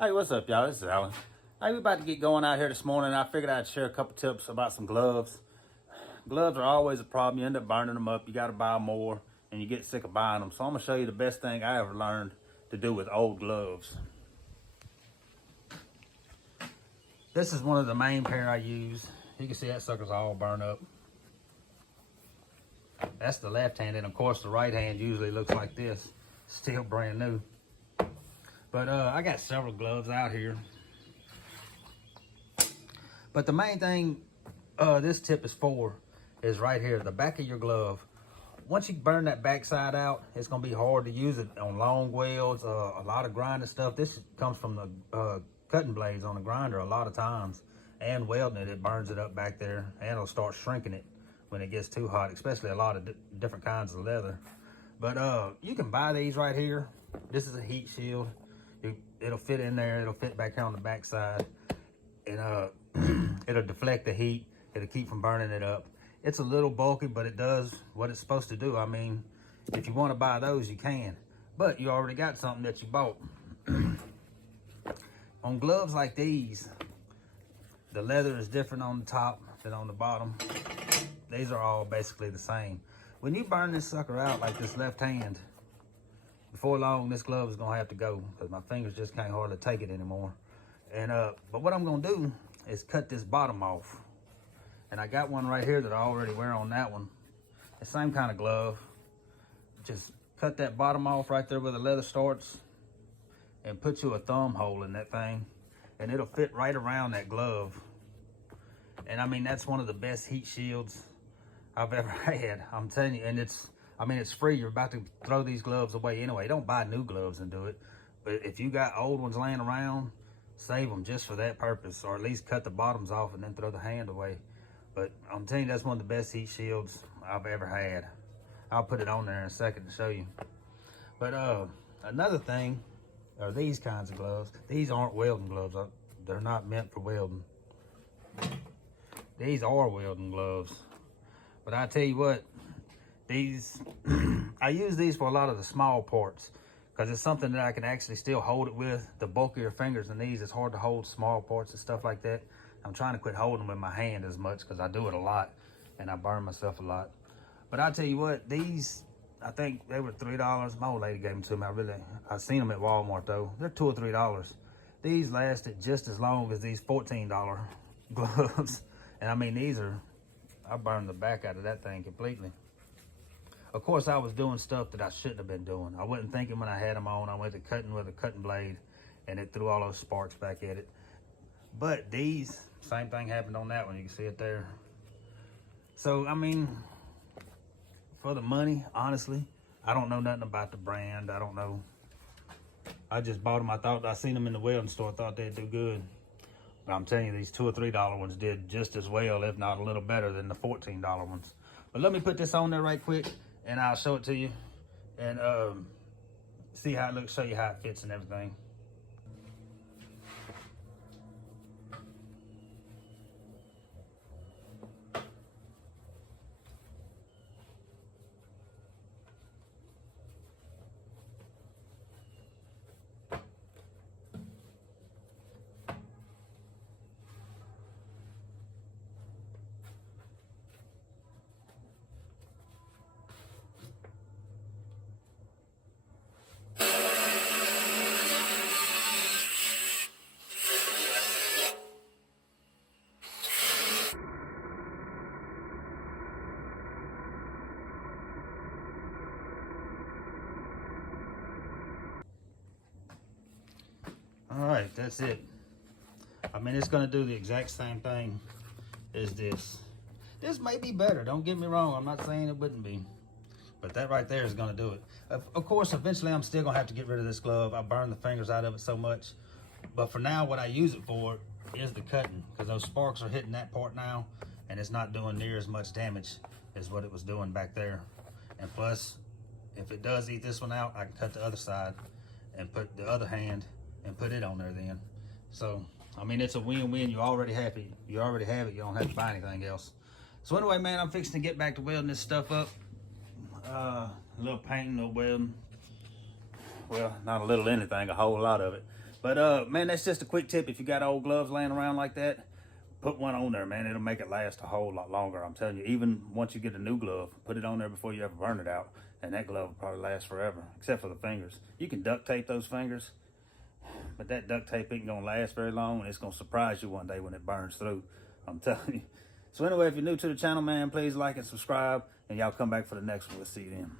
Hey, what's up, y'all? This is Alan. Hey, we about to get going out here this morning. I figured I'd share a couple tips about some gloves. Gloves are always a problem. You end up burning them up. You got to buy more, and you get sick of buying them. So I'm going to show you the best thing I ever learned to do with old gloves. This is one of the main pair I use. You can see that sucker's all burned up. That's the left hand, and of course the right hand usually looks like this. Still brand new. But I got several gloves out here. But the main thing this tip is for is right here, the back of your glove. Once you burn that backside out, it's gonna be hard to use it on long welds, a lot of grinding stuff. This comes from the cutting blades on the grinder a lot of times, and welding it, it burns it up back there, and it'll start shrinking it when it gets too hot, especially a lot of different kinds of leather. But you can buy these right here. This is a heat shield. It'll fit in there. It'll fit back here on the back side, and it'll deflect the heat. It'll keep from burning it up. It's a little bulky, but it does what it's supposed to do. I mean, if you want to buy those, you can, but you already got something that you bought. On gloves like these, the leather is different on the top than on the bottom. These are all basically the same. When you burn this sucker out like this left hand, before long, this glove is gonna have to go because my fingers just can't hardly take it anymore. And but what I'm gonna do is cut this bottom off. And I got one right here that I already wear on that one. The same kind of glove. Just cut that bottom off right there where the leather starts and put you a thumb hole in that thing, and it'll fit right around that glove. And I mean, that's one of the best heat shields I've ever had. I'm telling you, and it's free. You're about to throw these gloves away anyway. Don't buy new gloves and do it. But if you got old ones laying around, save them just for that purpose, or at least cut the bottoms off and then throw the hand away. But I'm telling you, that's one of the best heat shields I've ever had. I'll put it on there in a second to show you. But another thing are these kinds of gloves. These aren't welding gloves. They're not meant for welding. These are welding gloves. But I tell you what, these, I use these for a lot of the small parts because it's something that I can actually still hold it with. The bulkier fingers than these, it's hard to hold small parts and stuff like that. I'm trying to quit holding them in my hand as much because I do it a lot and I burn myself a lot. But I tell you what, these, I think they were $3. My old lady gave them to me. I seen them at Walmart though. They're $2 or $3. These lasted just as long as these $14 gloves. And I mean, I burned the back out of that thing completely. Of course, I was doing stuff that I shouldn't have been doing. I wasn't thinking when I had them on. I went to cutting with a cutting blade, and it threw all those sparks back at it. But these, same thing happened on that one. You can see it there. So, I mean, for the money, honestly, I don't know nothing about the brand. I don't know. I just bought them. I seen them in the welding store. I thought they'd do good. But I'm telling you, these $2 or $3 ones did just as well, if not a little better than the $14 ones. But let me put this on there right quick, and I'll show it to you and see how it looks, show you how it fits and everything. All right, that's it. I mean, it's gonna do the exact same thing as this. This may be better, don't get me wrong. I'm not saying it wouldn't be, but that right there is gonna do it. Of course, eventually I'm still gonna have to get rid of this glove. I burned the fingers out of it so much. But for now, what I use it for is the cutting, because those sparks are hitting that part now, and it's not doing near as much damage as what it was doing back there. And plus, if it does eat this one out, I can cut the other side and put the other hand and put it on there then. So, I mean, it's a win-win. You already have it. You already have it. You don't have to buy anything else. So anyway, man, I'm fixing to get back to welding this stuff up. A little painting, a little welding. Well, not a little anything, a whole lot of it. But man, that's just a quick tip. If you got old gloves laying around like that, put one on there, man. It'll make it last a whole lot longer. I'm telling you, even once you get a new glove, put it on there before you ever burn it out, and that glove will probably last forever, except for the fingers. You can duct tape those fingers, but that duct tape ain't gonna last very long, and it's gonna surprise you one day when it burns through. I'm telling you. So anyway, if you're new to the channel, man, please like and subscribe, and y'all come back for the next one. We'll see you then.